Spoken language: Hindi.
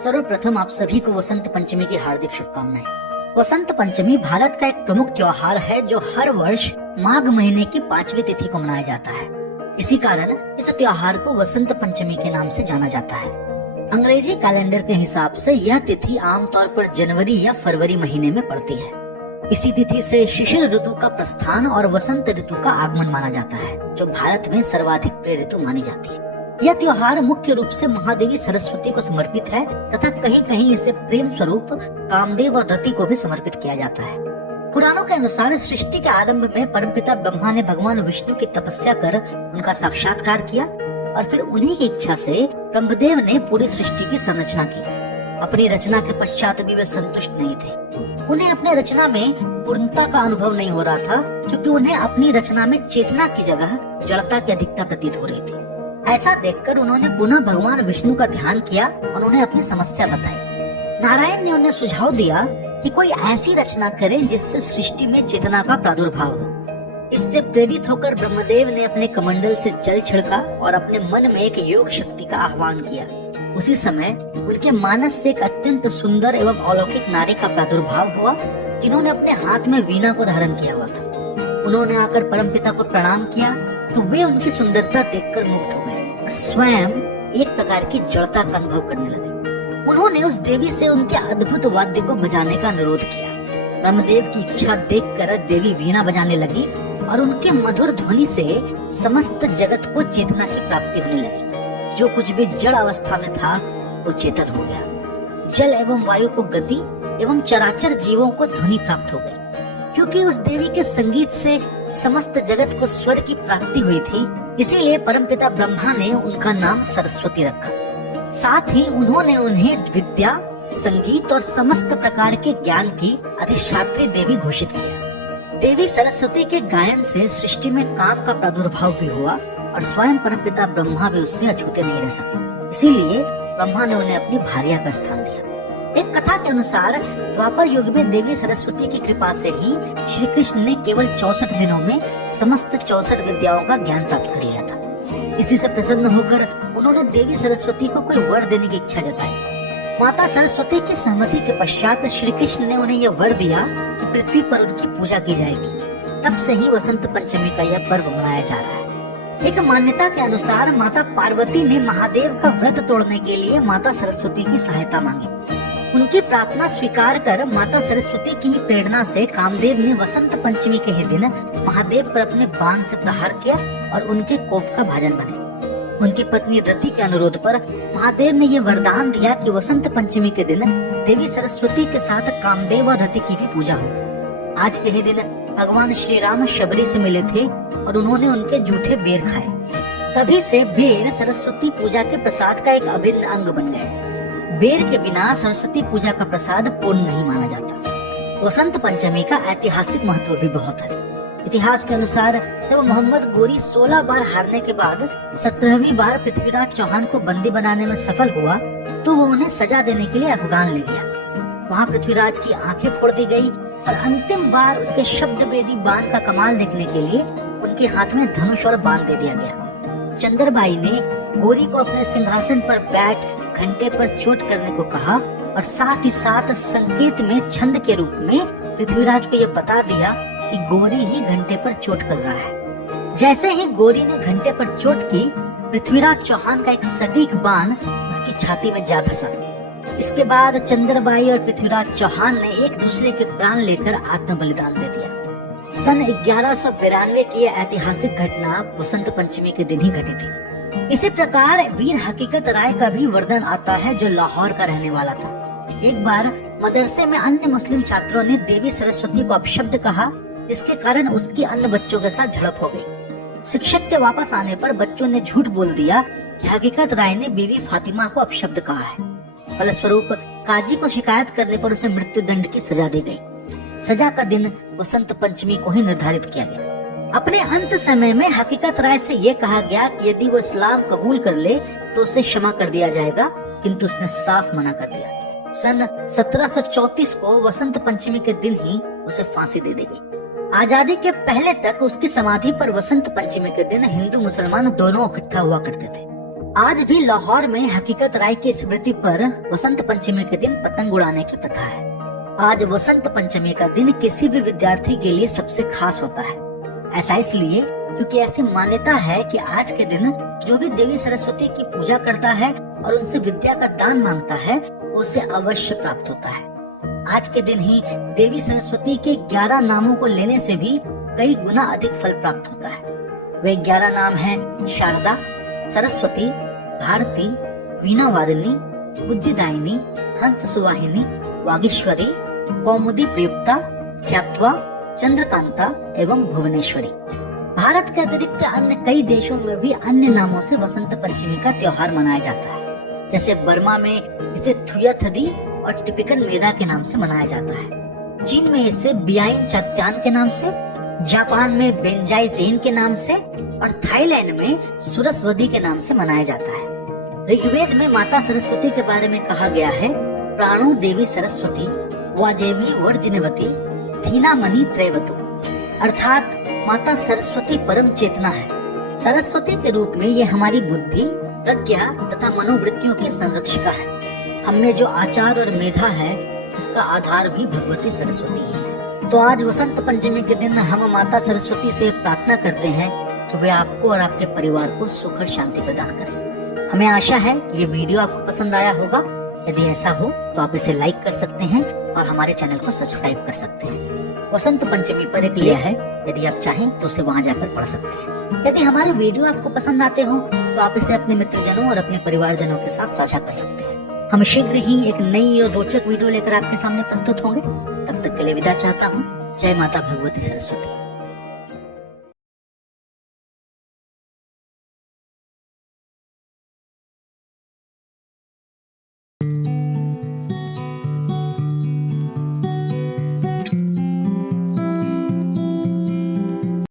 सर्वप्रथम आप सभी को वसंत पंचमी की हार्दिक शुभकामनाएं। वसंत पंचमी भारत का एक प्रमुख त्योहार है जो हर वर्ष माघ महीने की 5वीं तिथि को मनाया जाता है। इसी कारण इस त्योहार को वसंत पंचमी के नाम से जाना जाता है। अंग्रेजी कैलेंडर के हिसाब से यह तिथि आमतौर पर जनवरी या फरवरी महीने में पड़ती है। इसी तिथि से शिशिर ऋतु का प्रस्थान और वसंत ऋतु का आगमन माना जाता है, जो भारत में सर्वाधिक प्रिय ऋतु मानी जाती है। यह त्योहार मुख्य रूप से महादेवी सरस्वती को समर्पित है तथा कहीं कहीं इसे प्रेम स्वरूप कामदेव और रति को भी समर्पित किया जाता है। पुराणों के अनुसार सृष्टि के आरंभ में परमपिता ब्रह्मा ने भगवान विष्णु की तपस्या कर उनका साक्षात्कार किया और फिर उन्हीं की इच्छा से ब्रह्मदेव ने पूरी सृष्टि की संरचना की। अपनी रचना के पश्चात भी वे संतुष्ट नहीं थे। उन्हें अपने रचना में पूर्णता का अनुभव नहीं हो रहा था, क्योंकि उन्हें अपनी रचना में चेतना की जगह जड़ता की अधिकता प्रतीत हो रही थी। ऐसा देखकर उन्होंने पुनः भगवान विष्णु का ध्यान किया और उन्हें अपनी समस्या बताई। नारायण ने उन्हें सुझाव दिया कि कोई ऐसी रचना करें जिससे सृष्टि में चेतना का प्रादुर्भाव हो। इससे प्रेरित होकर ब्रह्मदेव ने अपने कमंडल से जल छिड़का और अपने मन में एक योग शक्ति का आह्वान किया। उसी समय उनके मानस से एक अत्यंत सुंदर एवं अलौकिक नारी का प्रादुर्भाव हुआ, जिन्होंने अपने हाथ में वीणा को धारण किया हुआ था। उन्होंने आकर परमपिता को प्रणाम किया तो वे उनकी सुंदरता देखकर मुग्ध हो गए और स्वयं एक प्रकार की जड़ता का अनुभव करने लगे। उन्होंने उस देवी से उनके अद्भुत वाद्य को बजाने का अनुरोध किया। ब्रह्मदेव की इच्छा देखकर देवी वीणा बजाने लगी और उनके मधुर ध्वनि से समस्त जगत को चेतना की प्राप्ति होने लगी। जो कुछ भी जड़ अवस्था में था वो चेतन हो गया। जल एवं वायु को गति एवं चराचर जीवों को ध्वनि प्राप्त हो गई। क्योंकि उस देवी के संगीत से समस्त जगत को स्वर की प्राप्ति हुई थी, इसीलिए परमपिता ब्रह्मा ने उनका नाम सरस्वती रखा। साथ ही उन्होंने उन्हें विद्या, संगीत और समस्त प्रकार के ज्ञान की अधिष्ठात्री देवी घोषित किया। देवी सरस्वती के गायन से सृष्टि में काम का प्रादुर्भाव भी हुआ और स्वयं परमपिता ब्रह्मा भी उससे अछूते नहीं रह सके। इसीलिए ब्रह्मा ने उन्हें अपनी भार्या का स्थान दिया। एक कथा के अनुसार द्वापर युग में देवी सरस्वती की कृपा से ही श्री कृष्ण ने केवल 64 दिनों में समस्त 64 विद्याओं का ज्ञान प्राप्त कर लिया था। इसी से प्रसन्न होकर उन्होंने देवी सरस्वती को कोई वर देने की इच्छा जताई। माता सरस्वती की सहमति के पश्चात श्री कृष्ण ने उन्हें यह वर दिया कि पृथ्वी पर उनकी पूजा की जाएगी। तब से ही वसंत पंचमी का यह पर्व मनाया जा रहा है। एक मान्यता के अनुसार माता पार्वती ने महादेव का व्रत तोड़ने के लिए माता सरस्वती की सहायता मांगी। उनकी प्रार्थना स्वीकार कर माता सरस्वती की प्रेरणा से कामदेव ने वसंत पंचमी के ही दिन महादेव पर अपने बाण से प्रहार किया और उनके कोप का भाजन बने। उनकी पत्नी रति के अनुरोध पर महादेव ने यह वरदान दिया कि वसंत पंचमी के दिन देवी सरस्वती के साथ कामदेव और रति की भी पूजा हो। आज के ही दिन भगवान श्री राम शबरी से मिले थे और उन्होंने उनके जूठे बेर खाए। तभी से बेर सरस्वती पूजा के प्रसाद का एक अभिन्न अंग बन गए। बेर के बिना सरस्वती पूजा का प्रसाद पूर्ण नहीं माना जाता। वसंत पंचमी का ऐतिहासिक महत्व भी बहुत है। इतिहास के अनुसार जब मोहम्मद गोरी 16 बार हारने के बाद 17वीं बार पृथ्वीराज चौहान को बंदी बनाने में सफल हुआ तो वो उन्हें सजा देने के लिए अफगान ले गया। वहाँ पृथ्वीराज की आंखें फोड़ दी गई और अंतिम बार उनके शब्द वेदी बाण का कमाल देखने के लिए उनके हाथ में धनुष और बाण दे दिया गया। चंद्रबाई ने गोरी को अपने सिंहासन पर बैठ घंटे पर चोट करने को कहा और साथ ही साथ संकेत में छंद के रूप में पृथ्वीराज को यह बता दिया कि गोरी ही घंटे पर चोट कर रहा है। जैसे ही गोरी ने घंटे पर चोट की, पृथ्वीराज चौहान का एक सटीक बाण उसकी छाती में जा धंसा। इसके बाद चंद्रबाई और पृथ्वीराज चौहान ने एक दूसरे के प्राण लेकर आत्म बलिदान दे दिया। सन 1192 की ऐतिहासिक घटना वसंत पंचमी के दिन ही घटी थी। इसी प्रकार वीर हकीकत राय का भी वर्णन आता है, जो लाहौर का रहने वाला था। एक बार मदरसे में अन्य मुस्लिम छात्रों ने देवी सरस्वती को अपशब्द कहा, जिसके कारण उसकी अन्य बच्चों के साथ झड़प हो गई। शिक्षक के वापस आने पर बच्चों ने झूठ बोल दिया कि हकीकत राय ने बीवी फातिमा को अपशब्द कहा है। फलस्वरूप काजी को शिकायत करने पर उसे मृत्यु दंड की सजा दी गई। सजा का दिन वसंत पंचमी को ही निर्धारित किया गया। अपने अंत समय में हकीकत राय से ये कहा गया कि यदि वो इस्लाम कबूल कर ले तो उसे क्षमा कर दिया जाएगा, किंतु उसने साफ मना कर दिया। सन 1734 को वसंत पंचमी के दिन ही उसे फांसी दे दी गई। आजादी के पहले तक उसकी समाधि पर वसंत पंचमी के दिन हिंदू मुसलमान दोनों इकट्ठा हुआ करते थे। आज भी लाहौर में हकीकत राय की स्मृति पर वसंत पंचमी के दिन पतंग उड़ाने की प्रथा है। आज वसंत पंचमी का दिन किसी भी विद्यार्थी के लिए सबसे खास होता है। ऐसा इसलिए क्योंकि ऐसी मान्यता है कि आज के दिन जो भी देवी सरस्वती की पूजा करता है और उनसे विद्या का दान मांगता है उसे अवश्य प्राप्त होता है। आज के दिन ही देवी सरस्वती के 11 नामों को लेने से भी कई गुना अधिक फल प्राप्त होता है। वे 11 नाम हैं शारदा, सरस्वती, भारती, वीणा वादिनी, बुद्धिदायिनी, हंस सुवाहिनी, वागीश्वरी, कौमुदी प्रयुक्ता, ख्यात्वा, चंद्रकांता एवं भुवनेश्वरी। भारत के अतिरिक्त अन्य कई देशों में भी अन्य नामों से वसंत पंचमी का त्योहार मनाया जाता है। जैसे बर्मा में इसे थुयाथदी और टिपिकन मेदा के नाम से मनाया जाता है। चीन में इसे बियाइन चात्यान के नाम से, जापान में बेंजाई देन के नाम से और थाईलैंड में सुरस्वती के नाम से मनाया जाता है। ऋग्वेद में माता सरस्वती के बारे में कहा गया है, प्राणो देवी सरस्वती वाजेवी वर्जिनवती धीनामणि त्रैवतु, अर्थात माता सरस्वती परम चेतना है। सरस्वती के रूप में ये हमारी बुद्धि, प्रज्ञा तथा मनोवृत्तियों की संरक्षिका है। हमने जो आचार और मेधा है उसका आधार भी भगवती सरस्वती ही है। तो आज वसंत पंचमी के दिन हम माता सरस्वती से प्रार्थना करते हैं कि वे आपको और आपके परिवार को सुख और शांति प्रदान करें। हमें आशा है कि ये वीडियो आपको पसंद आया होगा। यदि ऐसा हो तो आप इसे लाइक कर सकते हैं और हमारे चैनल को सब्सक्राइब कर सकते हैं। वसंत पंचमी पर एक लेख है, यदि आप चाहें तो उसे वहां जाकर पढ़ सकते हैं। यदि हमारे वीडियो आपको पसंद आते हो तो आप इसे अपने मित्रजनों और अपने परिवारजनों के साथ साझा कर सकते हैं। हम शीघ्र ही एक नई और रोचक वीडियो लेकर आपके सामने प्रस्तुत होंगे। तब तक के लिए विदा चाहता हूँ। जय माता भगवती सरस्वती।